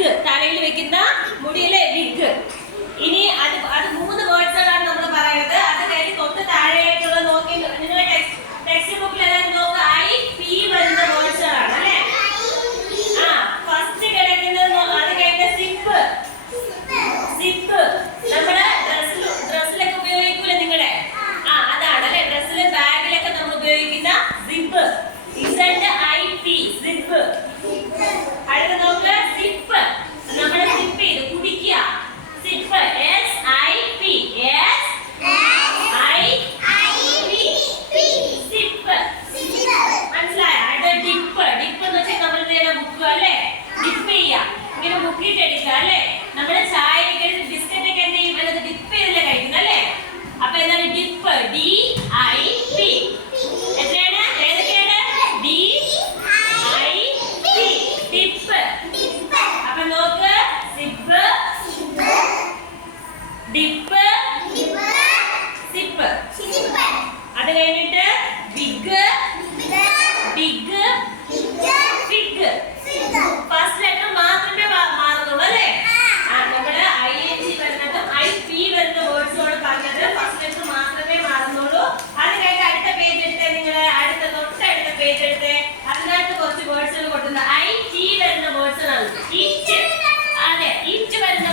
Wig, തലയിൽ വെക്കുന്ന മുടിയിലെ wig. ഇനി അത് 3 വേർഡ്സുകളാണ് നമ്മൾ പറയുന്നത്. അത് കഴിഞ്ഞ് തൊട്ട് താഴെയായിട്ടുള്ള നോക്കി നിങ്ങളുടെ ടെക്സ്റ്റ് ബുക്കിൽ എല്ലാവരും നോക്കുക. ഐ പി വരുന്ന വേർഡ്സുകളാണ് അല്ലേ? ഫസ്റ്റ് കിടക്കുന്നത് അത് കഴിഞ്ഞ സിപ്പ്. സിപ്പ് നമ്മുടെ ഡ്രസ്സിലൊക്കെ ഉപയോഗിക്കൂലേ നിങ്ങളുടെ? അതാണ് അല്ലെ, ഡ്രസ്സിലെ ബാഗിലൊക്കെ നമ്മൾ ഉപയോഗിക്കുന്ന സിപ്പ്. ZIP zip. അടുത്ത നോക്കുക സിപ്പ്. നമ്മൾ സിപ്പ് ചെയ്ത് കുടിക്കുക. Sip SIP sip. മനസ്സിലായോ? അടുത്ത ഡിപ്പ്. ഡിപ്പ് എന്ന് വെച്ചാൽ നമ്മൾ മുക്കുക അല്ലേ? ഡിപ്പ് ചെയ്യുക, ഇങ്ങനെ മുക്കിയിട്ട് എടുക്കുക അല്ലേ? നമ്മുടെ ചായയൊക്കെ ബിസ്ക്കറ്റ് ഒക്കെ എന്ത് ചെയ്യും? അത് ഡിപ്പ് ചെയ്തല്ലേ കഴിക്കുന്നത് അല്ലേ? അപ്പൊ എന്താണ് ഡിപ്പ്? DIP. എത്രയാണ്? ഏതൊക്കെയാണ്? DIP dip. അപ്പൊ നോക്ക്, സിപ്പ്, ഡിപ്പ്, സിപ്പ്. അത് കഴിഞ്ഞിട്ട് big, big, fig. First letter മാത്രമേ മാറുന്നുള്ളൂ അല്ലേ? നമ്മള് ING വരുന്നതും IP വരുന്ന വേർഡ്സുമാണ് പറഞ്ഞത്. ഫസ്റ്റ് ലെറ്റർ മാത്രമേ മാറുന്നുള്ളൂ. അത് കഴിഞ്ഞ് അടുത്ത പേജ് എടുത്തേ നിങ്ങള്. തൊട്ടടുത്ത പേജ് എടുത്തേ. അതിനകത്ത് കുറച്ച് വേർഡ്സുകൾ കൊടുക്കുന്നത് IT വരുന്ന വേർഡ്സുകളാണ്. ഇറ്റ്. അതെ, ഇറ്റ് വരുന്ന